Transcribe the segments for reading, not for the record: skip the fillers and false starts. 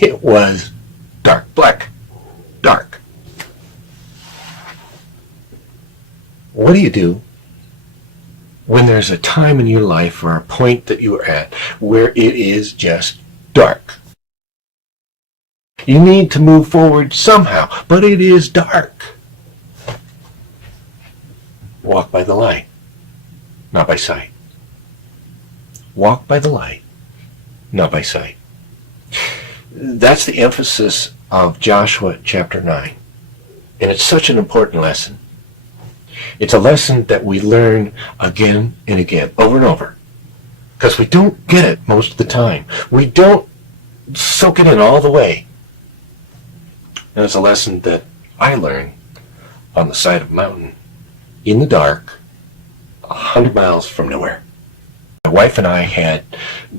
It was dark, black, dark. What do when there's a time in your life or a point that you are at where it is just dark? You need to move forward somehow, but it is dark. Walk by the light, not by sight. Walk by the light, not by sight. That's the emphasis of Joshua chapter 9. And it's such an important lesson. It's a lesson that we learn again and again, over and over. Because we don't get it most of the time. We don't soak it in all the way. And it's a lesson that I learned on the side of a mountain, in the dark, 100 miles from nowhere. My wife and I had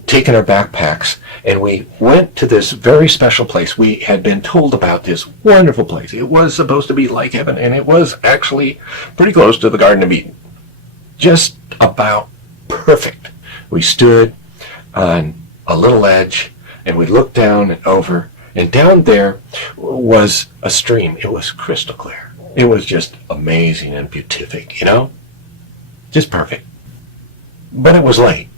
taken our backpacks and we went to this very special place. We had been told about this wonderful place. It was supposed to be like heaven, and it was actually pretty close to the Garden of Eden. Just about perfect. We stood on a little ledge and we looked down and over, and down there was a stream. It was crystal clear. It was just amazing and beatific, you know? Just perfect. But it was late.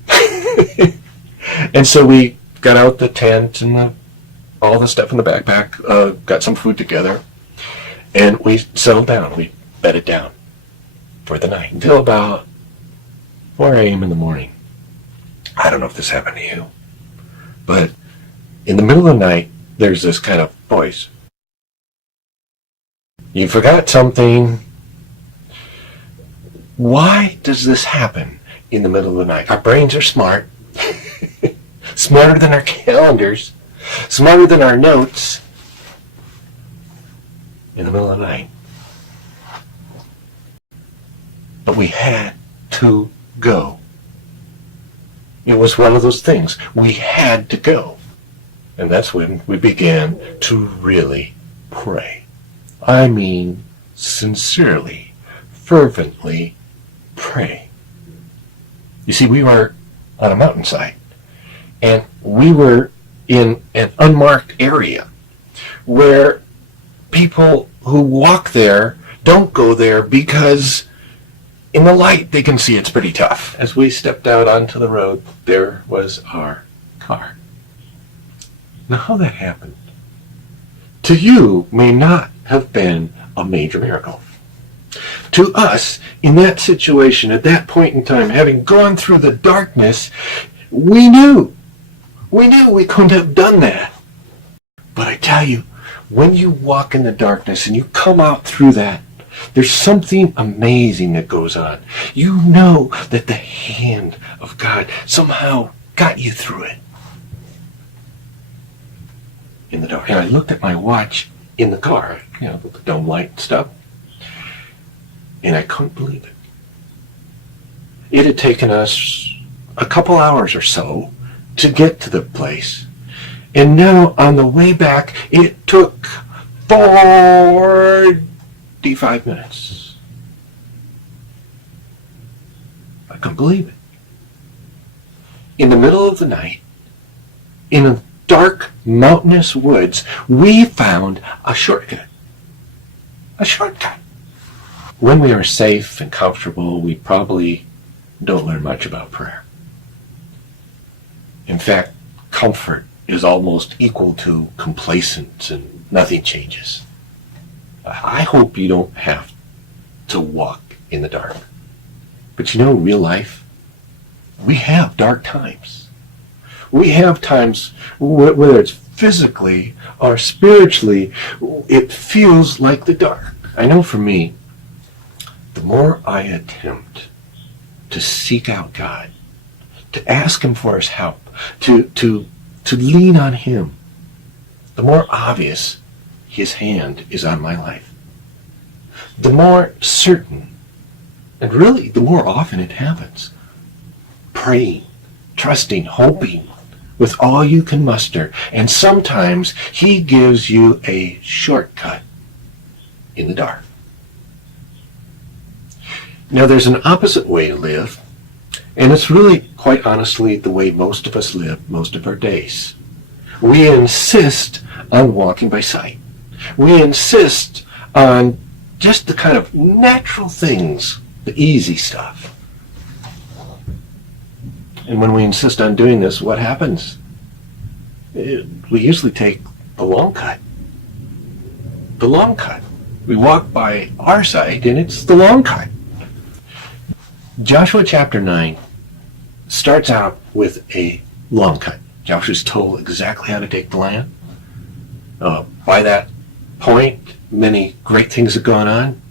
And so we got out the tent and all the stuff in the backpack, got some food together, and we settled down. We bedded down for the night until about 4 a.m. in the morning. I don't know if this happened to you, but in the middle of the night, there's this kind of voice. You forgot something. Why does this happen in the middle of the night? Our brains are smart. Smarter than our calendars. Smarter than our notes. In the middle of the night. But we had to go. It was one of those things. We had to go. And that's when we began to really pray. I mean, sincerely, fervently pray. You see, we were on a mountainside, and we were in an unmarked area where people who walk there don't go there because in the light they can see it's pretty tough. As we stepped out onto the road, there was our car. Now, how that happened to you may not have been a major miracle. To us, in that situation, at that point in time, having gone through the darkness, we knew we couldn't have done that. But I tell you, when you walk in the darkness and you come out through that, there's something amazing that goes on. You know that the hand of God somehow got you through it. In the dark. And I looked at my watch in the car, you know, with the dome light stuff, and I couldn't believe it. It had taken us a couple hours or so to get to the place. And now on the way back, it took 45 minutes. I couldn't believe it. In the middle of the night, in a dark mountainous woods, we found a shortcut. A shortcut. When we are safe and comfortable, we probably don't learn much about prayer. In fact, comfort is almost equal to complacence and nothing changes. I hope you don't have to walk in the dark. But you know, in real life, we have dark times. We have times, whether it's physically or spiritually, it feels like the dark. I know for me, the more I attempt to seek out God, to ask Him for His help, to lean on Him, the more obvious His hand is on my life. The more certain, and really the more often it happens. Praying, trusting, hoping with all you can muster, and sometimes He gives you a shortcut in the dark. Now, there's an opposite way to live, and it's really, quite honestly, the way most of us live most of our days. We insist on walking by sight. We insist on just the kind of natural things, the easy stuff. And when we insist on doing this, what happens? We usually take the long cut. The long cut. We walk by our sight, and it's the long cut. Joshua chapter 9 starts out with a long cut. Joshua's told exactly how to take the land. By that point, many great things have gone on.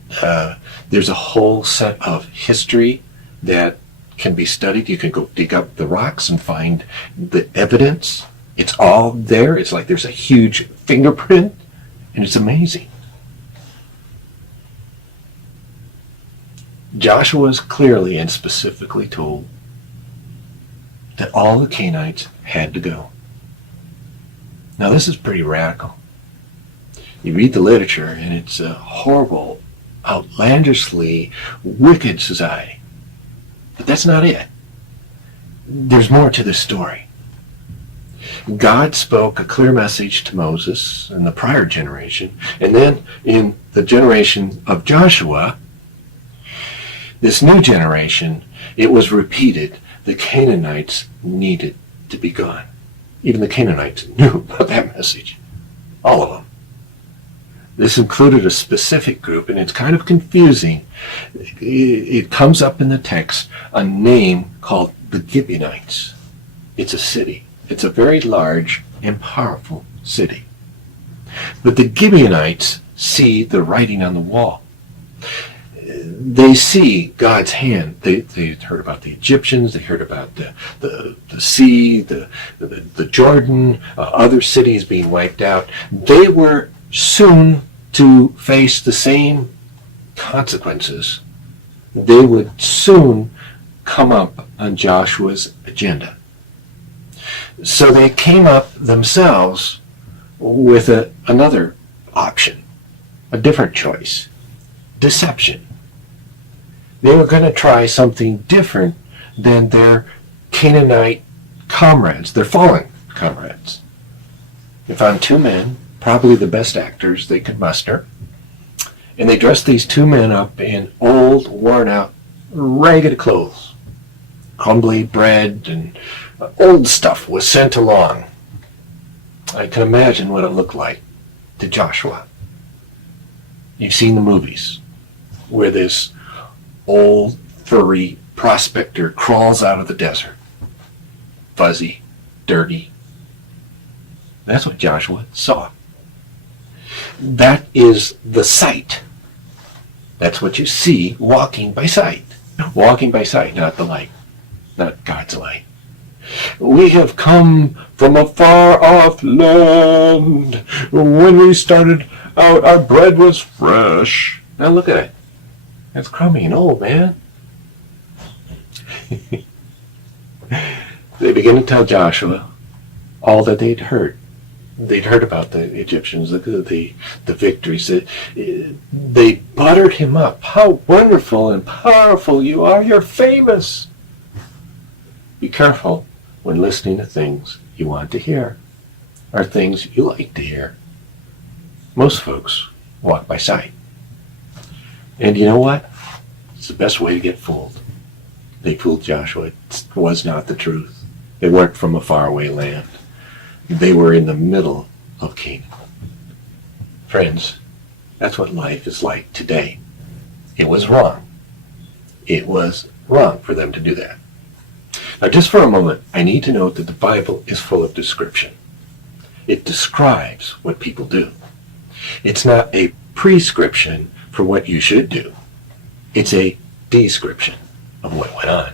There's a whole set of history that can be studied. You can go dig up the rocks and find the evidence. It's all there. It's like there's a huge fingerprint, and it's amazing. Joshua is clearly and specifically told that all the Canaanites had to go. Now, this is pretty radical. You read the literature, and it's a horrible, outlandishly wicked society. But that's not it. There's more to this story. God spoke a clear message to Moses in the prior generation, and then in the generation of Joshua, this new generation, it was repeated. The Canaanites needed to be gone. Even the Canaanites knew about that message. All of them. This included a specific group, and it's kind of confusing. It comes up in the text, a name called the Gibeonites. It's a city. It's a very large and powerful city. But the Gibeonites see the writing on the wall. They see God's hand. They heard about the Egyptians. They heard about the sea, the Jordan, other cities being wiped out. They were soon to face the same consequences. They would soon come up on Joshua's agenda. So they came up themselves with another option, a different choice, deception. They were going to try something different than their Canaanite comrades, their fallen comrades. They found two men, probably the best actors they could muster, and they dressed these two men up in old, worn-out, ragged clothes. Crumbly bread and old stuff was sent along. I can imagine what it looked like to Joshua. You've seen the movies where this old, furry prospector crawls out of the desert. Fuzzy, dirty. That's what Joshua saw. That is the sight. That's what you see walking by sight. Walking by sight, not the light. Not God's light. We have come from a far-off land. When we started out, our bread was fresh. Now look at it. That's crummy and old, man. They begin to tell Joshua all that they'd heard. They'd heard about the Egyptians, the victories. They buttered him up. How wonderful and powerful you are. You're famous. Be careful when listening to things you want to hear or things you like to hear. Most folks walk by sight. And you know what? It's the best way to get fooled. They fooled Joshua. It was not the truth. They weren't from a faraway land. They were in the middle of Canaan. Friends, that's what life is like today. It was wrong. It was wrong for them to do that. Now, just for a moment, I need to note that the Bible is full of description. It describes what people do. It's not a prescription for what you should do. It's a description of what went on.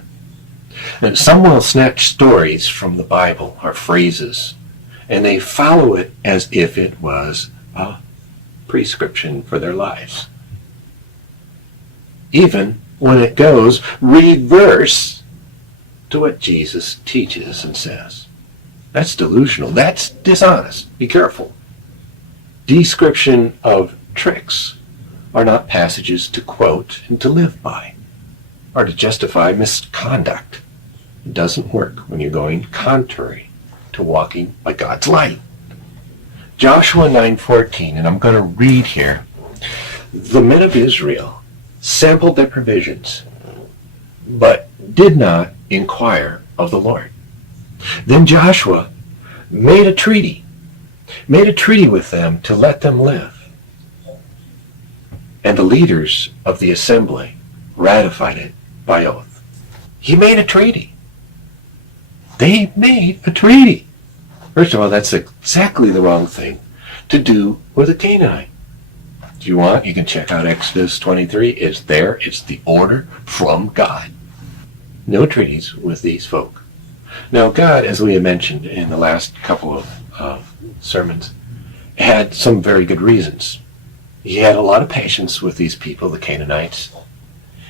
And some will snatch stories from the Bible or phrases, and they follow it as if it was a prescription for their lives. Even when it goes reverse to what Jesus teaches and says. That's delusional. That's dishonest. Be careful. Description of tricks are not passages to quote and to live by, or to justify misconduct. It doesn't work when you're going contrary to walking by God's light. Joshua 9:14, and I'm going to read here. The men of Israel sampled their provisions, but did not inquire of the Lord. Then Joshua made a treaty with them to let them live. And the leaders of the assembly ratified it by oath. He made a treaty. They made a treaty. First of all, that's exactly the wrong thing to do with a Canaanite. If you want, you can check out Exodus 23. It's there. It's the order from God. No treaties with these folk. Now, God, as we have mentioned in the last couple of sermons, had some very good reasons. He had a lot of patience with these people, the Canaanites,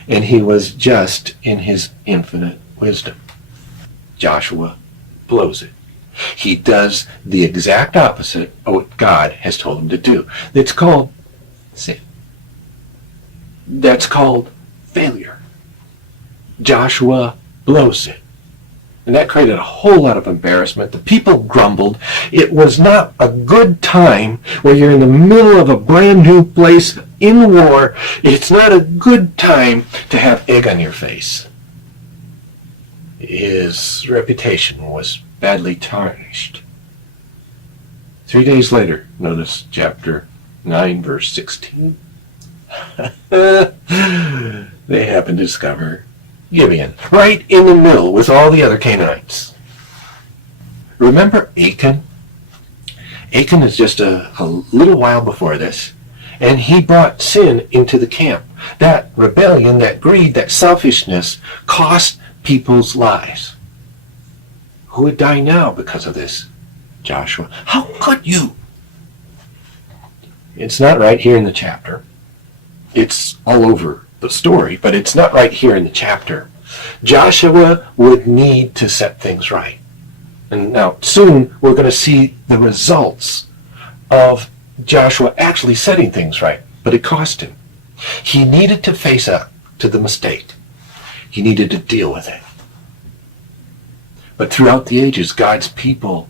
and he was just in his infinite wisdom. Joshua blows it. He does the exact opposite of what God has told him to do. It's called sin. That's called failure. Joshua blows it. And that created a whole lot of embarrassment. The people grumbled. It was not a good time where you're in the middle of a brand new place in war. It's not a good time to have egg on your face. His reputation was badly tarnished. 3 days later, notice chapter 9, verse 16. They happened to discover Gibeon, right in the middle with all the other Canaanites. Remember Achan? Achan is just a little while before this, and he brought sin into the camp. That rebellion, that greed, that selfishness cost people's lives. Who would die now because of this? Joshua. How could you? It's not right here in the chapter. It's all over the story, but it's not right here in the chapter. Joshua would need to set things right. And now soon we're going to see the results of Joshua actually setting things right, but it cost him. He needed to face up to the mistake. He needed to deal with it. But throughout the ages, God's people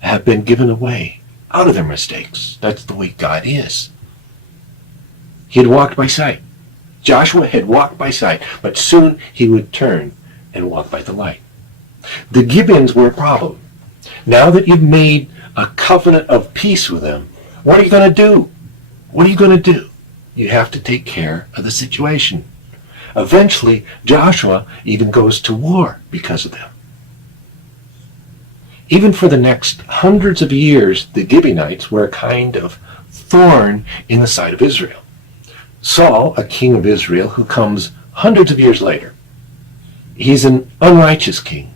have been given away out of their mistakes. That's the way God is. He had walked by sight. Joshua had walked by sight, but soon he would turn and walk by the light. The Gibeons were a problem. Now that you've made a covenant of peace with them, what are you going to do? What are you going to do? You have to take care of the situation. Eventually, Joshua even goes to war because of them. Even for the next hundreds of years, the Gibeonites were a kind of thorn in the side of Israel. Saul, a king of Israel who comes hundreds of years later, he's an unrighteous king,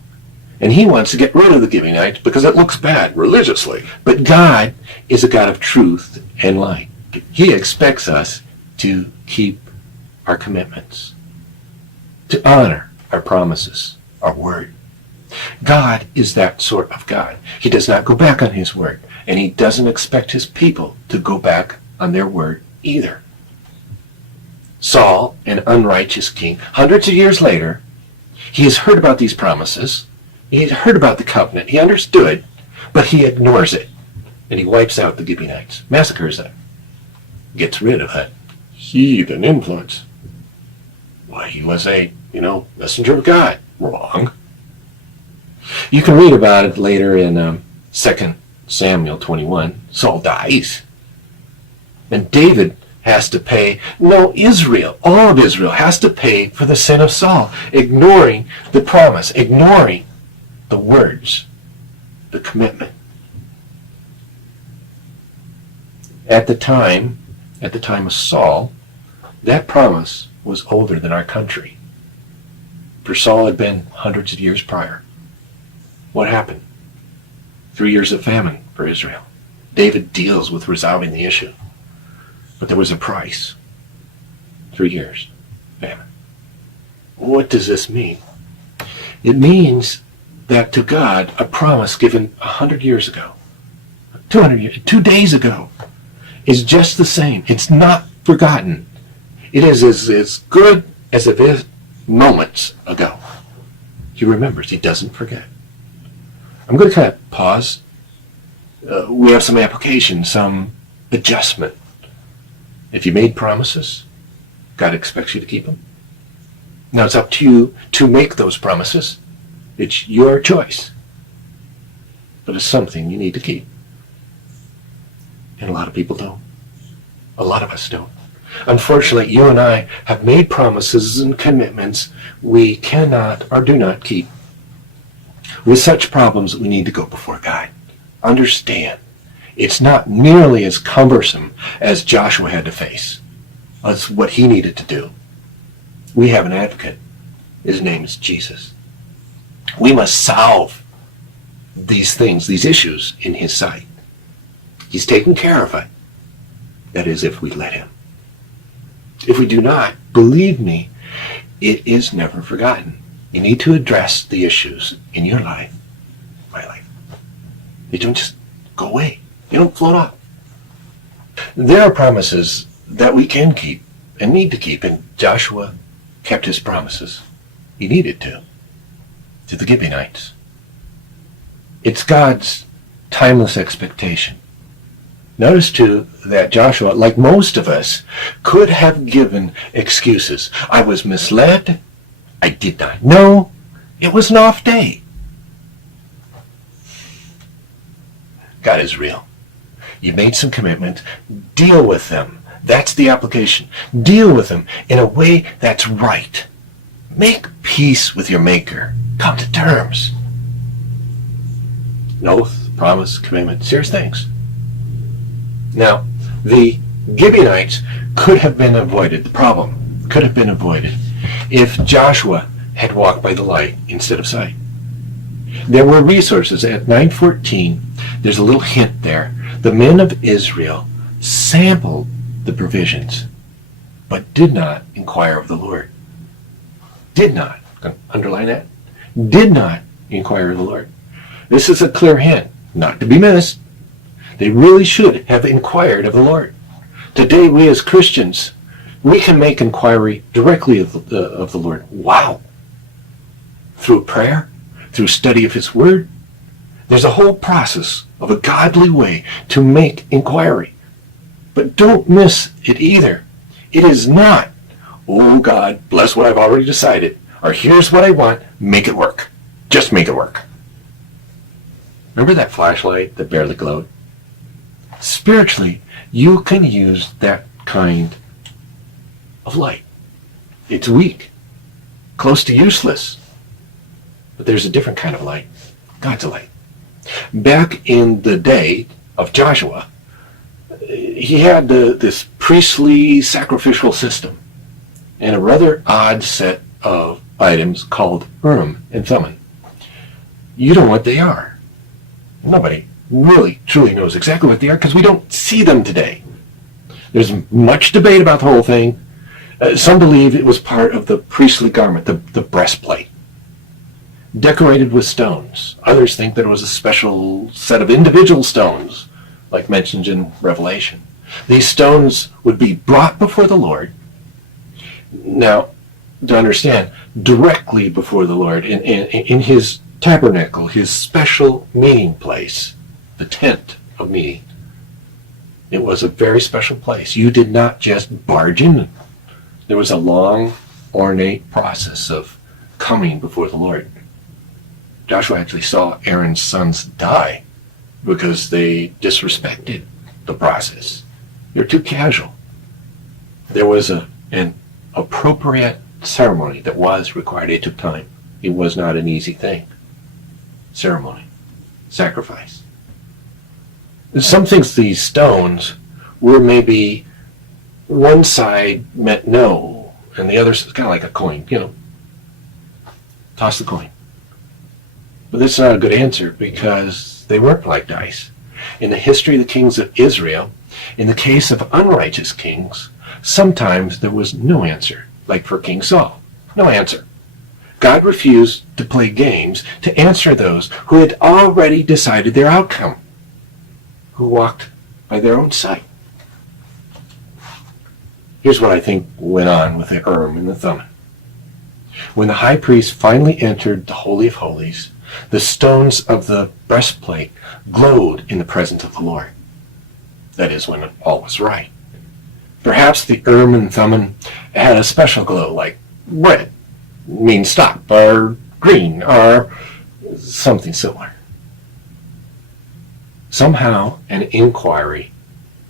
and he wants to get rid of the Gibeonites because it looks bad religiously. But God is a God of truth and light. He expects us to keep our commitments, to honor our promises, our word. God is that sort of God. He does not go back on his word, and he doesn't expect his people to go back on their word either. Saul, an unrighteous king, hundreds of years later, he has heard about these promises. He had heard about the covenant. He understood, but he ignores it. And he wipes out the Gibeonites, massacres them, gets rid of that heathen influence. Why, he was a, messenger of God. Wrong. You can read about it later in 2 Samuel 21. Saul dies. And David has to pay, Israel, all of Israel has to pay for the sin of Saul, ignoring the promise, ignoring the words, the commitment. At the time of Saul, that promise was older than our country. For Saul had been hundreds of years prior. What happened? 3 years of famine for Israel. David deals with resolving the issue. But there was a price. 3 years. Famine. What does this mean? It means that to God, a promise given 100 years ago, 200 years, 2 days ago, is just the same. It's not forgotten. It is as good as it is moments ago. He remembers. He doesn't forget. I'm going to kind of pause. We have some application, some adjustment. If you made promises, God expects you to keep them. Now it's up to you to make those promises. It's your choice. But it's something you need to keep. And a lot of people don't. A lot of us don't. Unfortunately, you and I have made promises and commitments we cannot or do not keep. With such problems, we need to go before God. Understand, it's not nearly as cumbersome as Joshua had to face. That's what he needed to do. We have an advocate. His name is Jesus. We must solve these things, these issues in his sight. He's taken care of it. That is, if we let him. If we do not, believe me, it is never forgotten. You need to address the issues in your life, my life. They don't just go away. They don't float off. There are promises that we can keep and need to keep, and Joshua kept his promises. He needed to the Gibeonites. It's God's timeless expectation. Notice, too, that Joshua, like most of us, could have given excuses. I was misled. I did not know. It was an off day. God is real. You made some commitments. Deal with them. That's the application. Deal with them in a way that's right. Make peace with your Maker. Come to terms. An oath, promise, commitment, serious things. Now, the Gibeonites could have been avoided. The problem could have been avoided if Joshua had walked by the light instead of sight. There were resources. At 9:14, there's a little hint there. The men of Israel sampled the provisions, but did not inquire of the Lord. Did not. Underline that. Did not inquire of the Lord. This is a clear hint, not to be missed. They really should have inquired of the Lord. Today, we as Christians, we can make inquiry directly of the Lord. Wow! Through prayer, through study of His Word. There's a whole process of a godly way to make inquiry. But don't miss it either. It is not, oh God, bless what I've already decided, or here's what I want, make it work. Just make it work. Remember that flashlight that barely glowed? Spiritually, you can use that kind of light. It's weak, close to useless. But there's a different kind of light. God's light. Back in the day of Joshua, he had this priestly sacrificial system and a rather odd set of items called Urim and Thummim. You know what they are. Nobody really truly knows exactly what they are because we don't see them today. There's much debate about the whole thing. Some believe it was part of the priestly garment, the breastplate, decorated with stones. Others think that it was a special set of individual stones, like mentioned in Revelation. These stones would be brought before the Lord. Now, to understand, directly before the Lord, in His tabernacle, His special meeting place, the tent of meeting. It was a very special place. You did not just barge in. There was a long, ornate process of coming before the Lord. Joshua actually saw Aaron's sons die because they disrespected the process. They're too casual. There was an appropriate ceremony that was required. It took time. It was not an easy thing. Ceremony. Sacrifice. Some think these stones were maybe one side meant no, and the other is kind of like a coin, toss the coin. But that's not a good answer because they weren't like dice. In the history of the kings of Israel, in the case of unrighteous kings, sometimes there was no answer, like for King Saul. No answer. God refused to play games to answer those who had already decided their outcome, who walked by their own sight. Here's what I think went on with the Urim and the Thummim. When the high priest finally entered the Holy of Holies, The stones of the breastplate glowed in the presence of the Lord. That is, when all was right. Perhaps the Urim and Thummim had a special glow, like red means stop, or green, or something similar. Somehow an inquiry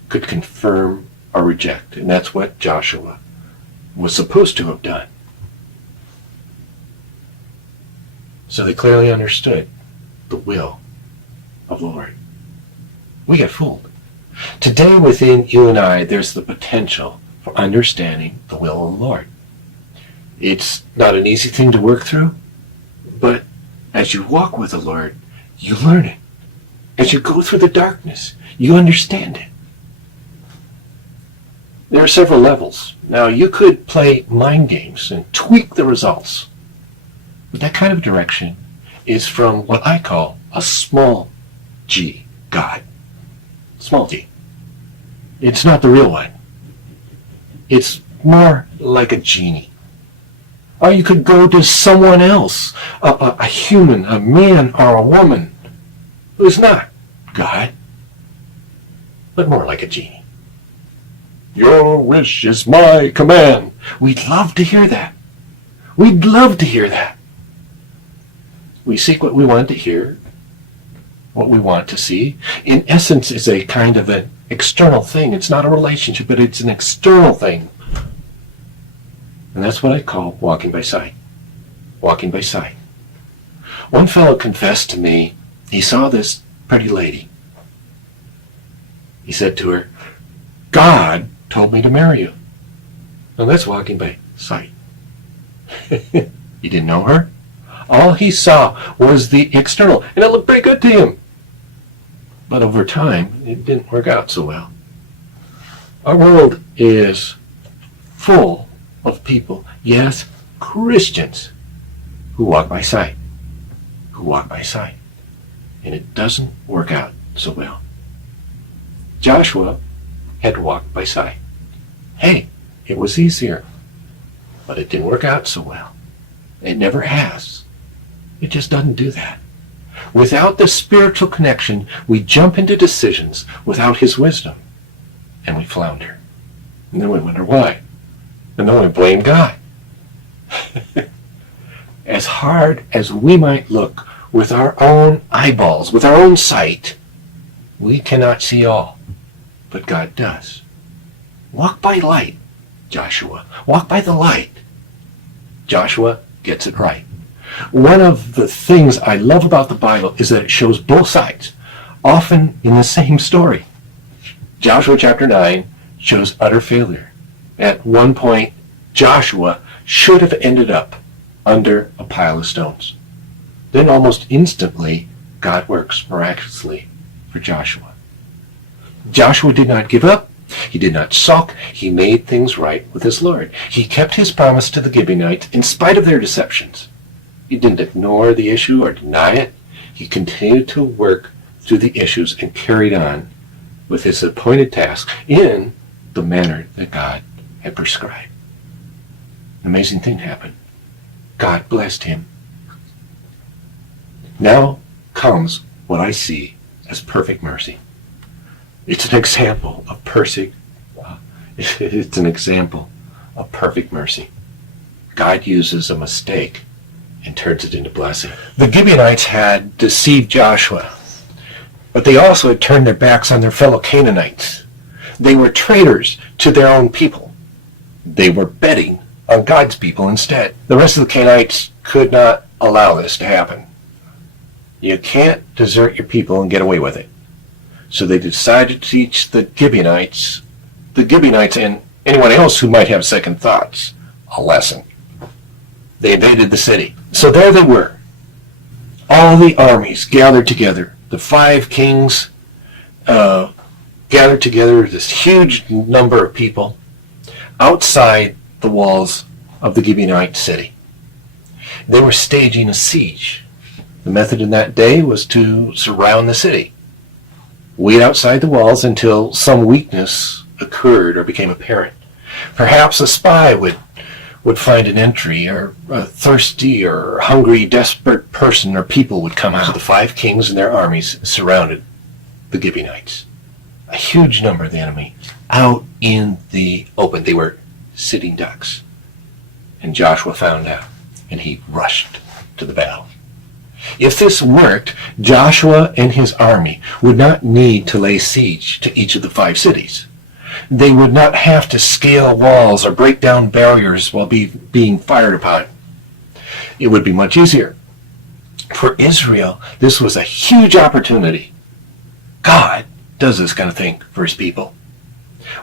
could confirm or reject, and that's what Joshua was supposed to have done. So they clearly understood the will of the Lord. We get fooled. Today within you and I, there's the potential for understanding the will of the Lord. It's not an easy thing to work through, but as you walk with the Lord, you learn it. As you go through the darkness, you understand it. There are several levels. Now, you could play mind games and tweak the results. But that kind of direction is from what I call a small g God. Small g. It's not the real one. It's more like a genie. Or you could go to someone else, a human, a man or a woman, who's not God, but more like a genie. Your wish is my command. We'd love to hear that. We'd love to hear that. We seek what we want to hear, what we want to see. In essence, it's a kind of an external thing. It's not a relationship, but it's an external thing. And that's what I call walking by sight. Walking by sight. One fellow confessed to me he saw this pretty lady. He said to her, God told me to marry you. Now that's walking by sight. He didn't know her. All he saw was the external, and it looked pretty good to him. But over time, it didn't work out so well. Our world is full of people, yes, Christians, who walk by sight. Who walk by sight. And it doesn't work out so well. Joshua had walked by sight. Hey, it was easier. But it didn't work out so well. It never has. It just doesn't do that. Without the spiritual connection, we jump into decisions without his wisdom. And we flounder. And then we wonder why. And then we blame God. As hard as we might look with our own eyeballs, with our own sight, we cannot see all. But God does. Walk by light, Joshua. Walk by the light. Joshua gets it right. One of the things I love about the Bible is that it shows both sides, often in the same story. Joshua chapter 9 shows utter failure. At one point, Joshua should have ended up under a pile of stones. Then almost instantly, God works miraculously for Joshua. Joshua did not give up. He did not sulk. He made things right with his Lord. He kept his promise to the Gibeonites in spite of their deceptions. He didn't ignore the issue or deny it. He continued to work through the issues and carried on with his appointed task in the manner that God had prescribed. An amazing thing happened. God blessed him. Now comes what I see as perfect mercy. It's an example of it's an example of perfect mercy. God uses a mistake and turns it into blessing. The Gibeonites had deceived Joshua, but they also had turned their backs on their fellow Canaanites. They were traitors to their own people. They were betting on God's people instead. The rest of the Canaanites could not allow this to happen. You can't desert your people and get away with it. So they decided to teach the Gibeonites and anyone else who might have second thoughts, a lesson. They invaded the city. So there they were. All the armies gathered together. The 5 kings gathered together, this huge number of people, outside the walls of the Gibeonite city. They were staging a siege. The method in that day was to surround the city. Wait outside the walls until some weakness occurred or became apparent. Perhaps a spy would would find an entry, or a thirsty or hungry, desperate person or people would come out. The 5 kings and their armies surrounded the Gibeonites. A huge number of the enemy out in the open. They were sitting ducks. And Joshua found out, and he rushed to the battle. If this worked, Joshua and his army would not need to lay siege to each of the 5 cities. They would not have to scale walls or break down barriers while being fired upon. It would be much easier. For Israel, this was a huge opportunity. God does this kind of thing for his people.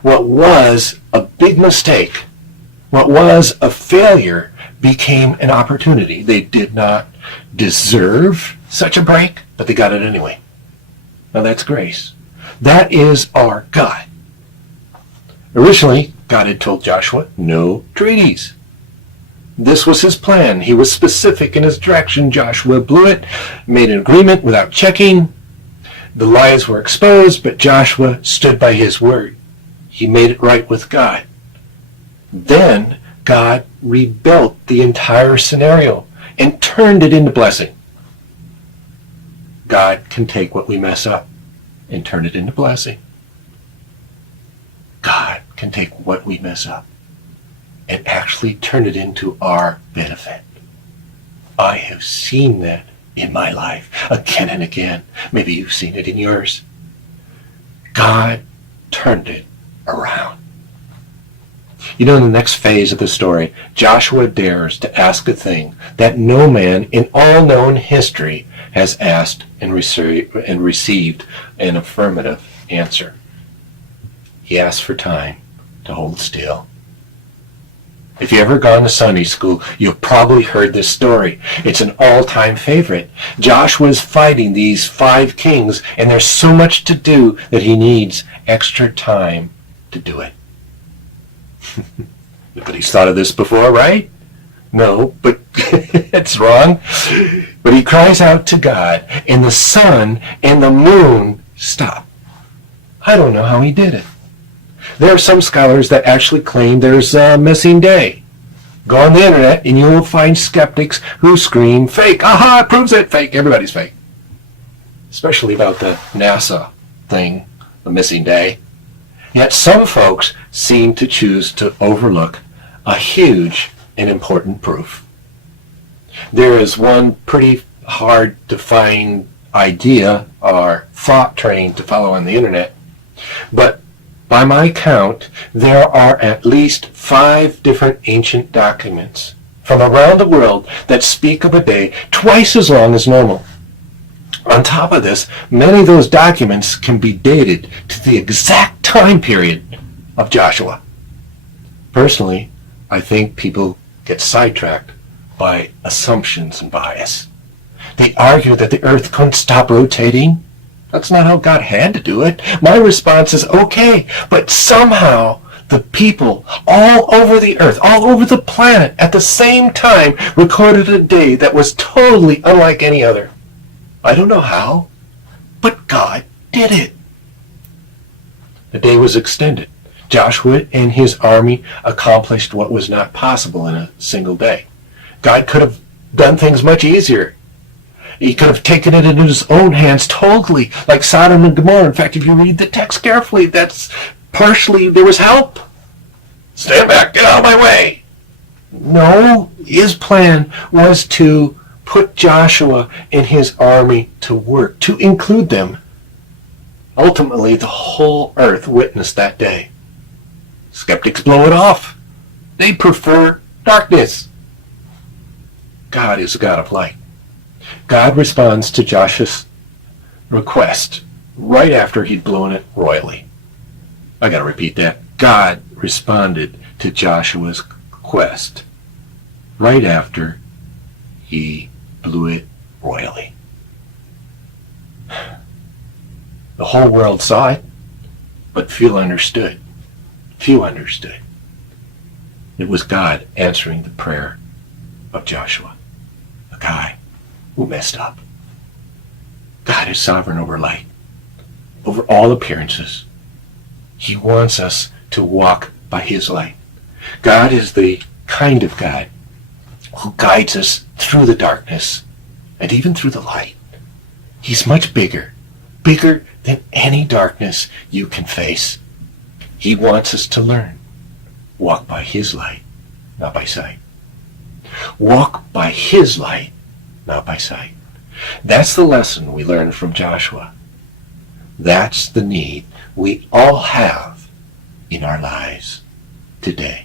What was a big mistake, what was a failure, became an opportunity. They did not deserve such a break, but they got it anyway. Now that's grace. That is our God. Originally, God had told Joshua, no treaties. This was his plan. He was specific in his direction. Joshua blew it, made an agreement without checking. The lies were exposed, but Joshua stood by his word. He made it right with God. Then God rebuilt the entire scenario and turned it into blessing. God can take what we mess up and turn it into blessing. God can take what we mess up and actually turn it into our benefit. I have seen that in my life again and again. Maybe you've seen it in yours. God turned it around. You know, in the next phase of the story, Joshua dares to ask a thing that no man in all known history has asked and received an affirmative answer. He asked for time to hold still. If you've ever gone to Sunday school, you've probably heard this story. It's an all-time favorite. Joshua's fighting these 5 kings, and there's so much to do that he needs extra time to do it. Nobody's thought of this before, right? No, but it's wrong. But he cries out to God, and the sun and the moon stop. I don't know how he did it. There are some scholars that actually claim there's a missing day. Go on the internet and you will find skeptics who scream, fake. Aha, it proves it. Fake. Everybody's fake. Especially about the NASA thing, the missing day. Yet some folks seem to choose to overlook a huge and important proof. There is one pretty hard to find idea or thought train to follow on the internet, but by my count, there are at least 5 different ancient documents from around the world that speak of a day twice as long as normal. On top of this, many of those documents can be dated to the exact time period of Joshua. Personally, I think people get sidetracked by assumptions and bias. They argue that the earth couldn't stop rotating. That's not how God had to do it. My response is, okay, but somehow the people all over the earth, all over the planet, at the same time recorded a day that was totally unlike any other. I don't know how, but God did it. The day was extended. Joshua and his army accomplished what was not possible in a single day. God could have done things much easier. He could have taken it into his own hands totally, like Sodom and Gomorrah. In fact, if you read the text carefully, that's partially there was help. Stand back, get out of my way. No, his plan was to put Joshua and his army to work, to include them. Ultimately, the whole earth witnessed that day. Skeptics blow it off. They prefer darkness. God is a God of light. God responds to Joshua's request right after he'd blown it royally. I gotta repeat that. God responded to Joshua's request right after he blew it royally. The whole world saw it, but few understood. Few understood. It was God answering the prayer of Joshua, a guy who messed up. God is sovereign over light, over all appearances. He wants us to walk by his light. God is the kind of God who guides us through the darkness and even through the light. He's much bigger than any darkness you can face. He wants us to learn. Walk by his light, not by sight. Walk by his light, not by sight. That's the lesson we learn from Joshua. That's the need we all have in our lives today.